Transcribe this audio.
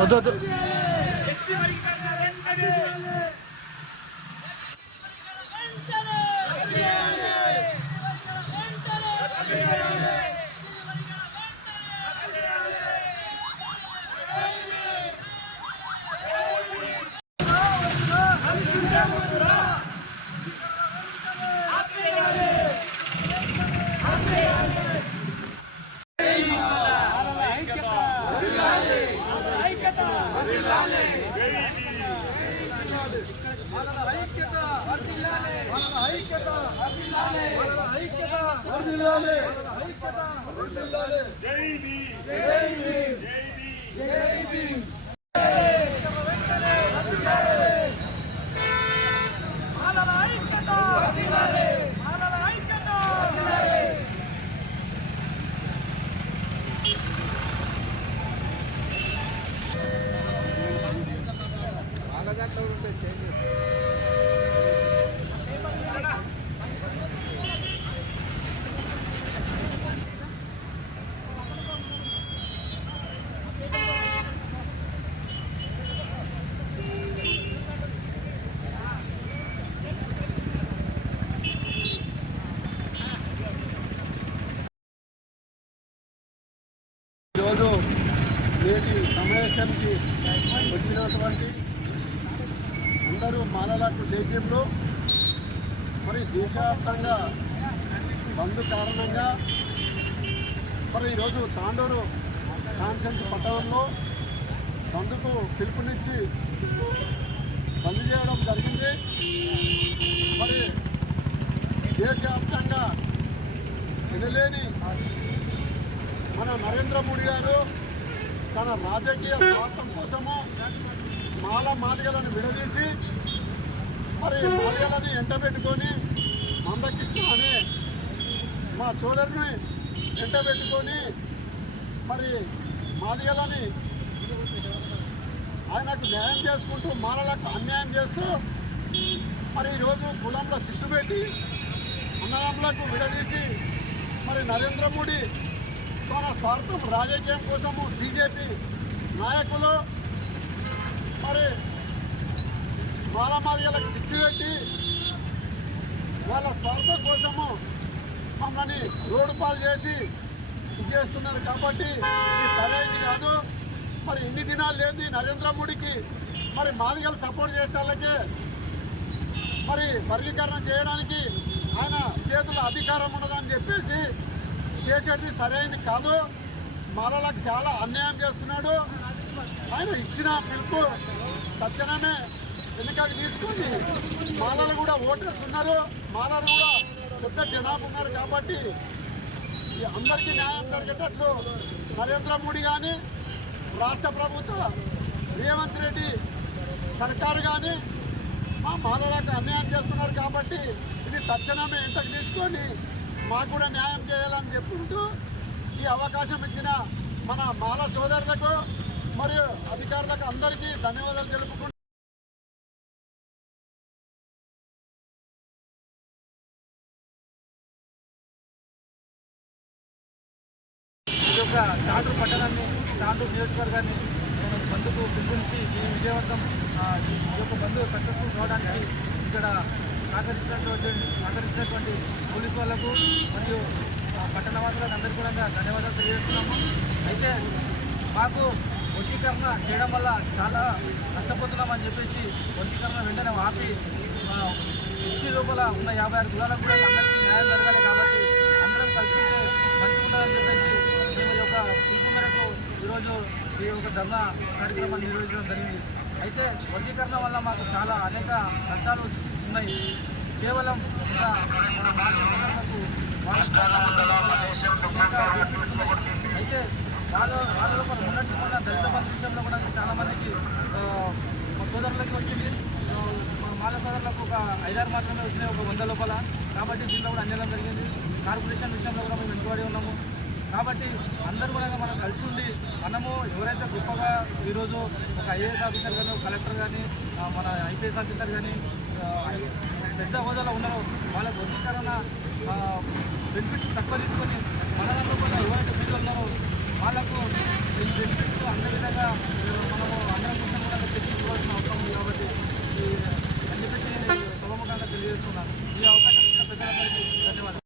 వద్దు ఈరోజు నేటి సమావేశానికి వచ్చినటువంటి అందరూ మాలలకు జైత్యంలో మరి దేశవ్యాప్తంగా బంద్ కారణంగా మరి ఈరోజు తాండూరు కాన్స్టిట్యున్సీ పట్టణంలో బంద్కు పిలుపునిచ్చి బంద్ చేయడం జరిగింది. మరి దేశవ్యాప్తంగా వినలేని మన నరేంద్ర మోడీ గారు తన రాజకీయ స్వార్థం కోసము మాదిగలను విడదీసి మరి మాదిగలని ఎంటబెట్టుకొని మందకృష్ణ అనే మా సోదరుని ఎంటబెట్టుకొని మరి మాదిగలని ఆయనకు న్యాయం చేసుకుంటూ మాలలకు అన్యాయం చేస్తూ మరి ఈరోజు కులంలో శిస్తు పెట్టి అన్నదమ్ములకు విడదీసి మరి నరేంద్ర మోడీ తన స్వార్థం రాజకీయం కోసము బీజేపీ నాయకులు మరి మాలమాదిగలకు శిక్ష పెట్టి వాళ్ళ స్వార్థం కోసము మమ్మల్ని రోడ్డు పాలు చేసి చేస్తున్నారు. కాబట్టి ఇది సరైనది కాదు. మరి ఇన్ని దినాలు లేని నరేంద్ర మోడీకి మరి మాదిగలు సపోర్ట్ చేసే వాళ్ళకి మరి వర్గీకరణ చేయడానికి ఆయన చేతుల అధికారం ఉండదని చెప్పేసి చేసేది సరైనది కాదు. మాలలకు చాలా అన్యాయం చేస్తున్నాడు. ఆయన ఇచ్చిన పిలుపు తక్షణమే ఎన్నికలు తీసుకొని మాలలు కూడా ఓటర్స్ ఉన్నారు, మాలలు కూడా పెద్ద జనాభా ఉన్నారు. కాబట్టి అందరికీ న్యాయం జరిగేటట్లు నరేంద్ర మోడీ కానీ రాష్ట్ర ప్రభుత్వ రేవంత్ రెడ్డి సర్కారు కానీ మా మాలలకు అన్యాయం చేస్తున్నారు. కాబట్టి ఇది తక్షణమే ఇంతకు తీసుకొని మాకు కూడా న్యాయం చేయాలని చెప్పుకుంటూ ఈ అవకాశం ఇచ్చిన మన మాల సోదరులకు మరియు అధికారులకు అందరికీ ధన్యవాదాలు తెలుపుకుంటూ ఈ యొక్క తాండూరు పట్టణాన్ని, తాండూరు నియోజకవర్గాన్ని బంధుకు పిలుపునిచ్చి ఈ విజయవంతం ఈ యొక్క బంధు సక్సెస్ఫుల్ కావడానికి ఇక్కడ సహకరించినటువంటి పోలీసు వాళ్లకు మరియు పట్టణవాసులకు అందరికీ కూడా ధన్యవాదాలు తెలియజేస్తున్నాము. అయితే మాకు వర్గీకరణ చేయడం వల్ల చాలా నష్టపోతున్నామని చెప్పేసి వర్గీకరణ వెంటనే ఆపి ఎస్సీ లోపల ఉన్న 56 కులాలకు కూడా అందరికీ న్యాయం జరగాలి. కాబట్టి అందరం కలిసి మంచుకుంటారని చెప్పేసి మేము ఈ యొక్క పిలుపు మేరకు ఈరోజు ఈ యొక్క ధర్నా కార్యక్రమాన్ని నిర్వహించడం జరిగింది. అయితే వర్గీకరణ వల్ల మాకు చాలా అనేక నష్టాలు ఉన్నాయి. కేవలం ఇంకా మన మాధ్యమాలకు అయితే వాళ్ళ లోపల ఉన్నట్టుకున్న దళిత బంధు విషయంలో కూడా చాలామందికి మా సోదరులకి వచ్చింది. మాల సోదరులకు ఒక 5-6 మాత్రమే వచ్చినాయి, ఒక 100 లోపల. కాబట్టి దీంట్లో కూడా అన్యాయం జరిగింది. కార్పొరేషన్ విషయంలో కూడా మేము వెనుకబడి ఉన్నాము. కాబట్టి అందరూ కూడా మనం కలిసి ఉండి మనము ఎవరైతే గొప్పగా ఈరోజు ఒక ఐఏఎస్ ఆఫీసర్ కానీ, కలెక్టర్ కానీ, మన ఐపీఎస్ ఆఫీసర్ కానీ పెద్ద హోదాలో ఉన్నారో వాళ్ళ వర్గీకరణ బెనిఫిట్స్ తక్కువ తీసుకొని మన దాంట్లో కూడా ఎవరైతే మీరు ఉన్నారో వాళ్ళకు బెనిఫిట్స్ అన్ని విధంగా మనం తెలియజేస్తున్నాను. ఈ అవకాశం ఇచ్చిన పెద్దలందరికీ ధన్యవాదాలు.